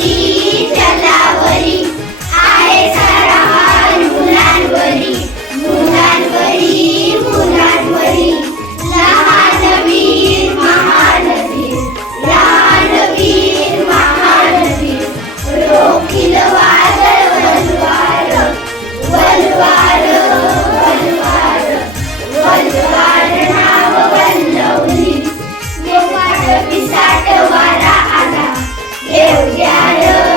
keep yeah. Yeah,